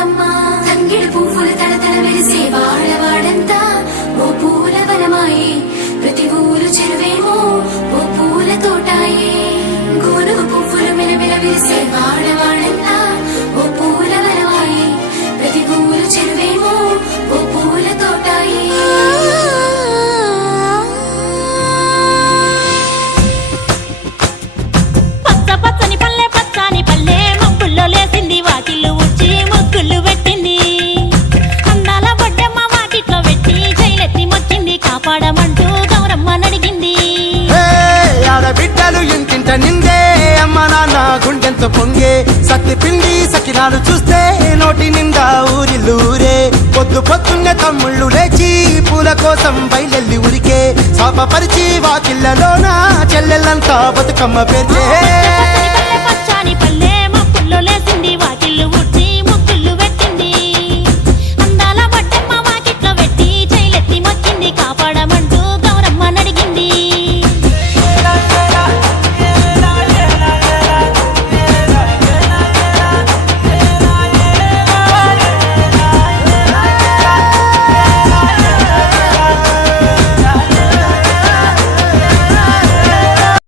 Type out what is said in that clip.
బతుకమ్మ తంగిడి పువ్వులు తడతడ మెరిసే వాడవాడంతా ఓ పూల వనమాయే ప్రతి ఊరు చెరువేమో ఓ పూల తోటాయే గోనుగు పువ్వులు మెలమెల విరిసే వాడవాడంతా ఓ పూల వనమాయే ప్రతి ఊరు చెరువేమో ఓ పూల తోటాయే లేసింది వాకిళ్ళు ఊడ్చి ముగ్గులు పెట్టింది అందాల బొడ్డమ్మ వాకిట్లో పెట్టి జైలెత్తి మొచ్చింది కాపాడమంటూ గౌరమ్మ నడిగింది ఆడబిడ్డలు ఇంటింట నిందే అమ్మ నాన్న గుండెంత పొంగే సత్తి పిండి సకినాలు చూస్తే నోటి నిండా ఊరిల్లూరే పొద్దు పొద్దున్నే తమ్ముళ్ళు లేచి పూల కోసం బయలెల్లి ఉరికే శాపపరిచి వాకిళ్ళలోన చెల్లెళ్ళంతా బతుకమ్మ పేర్చే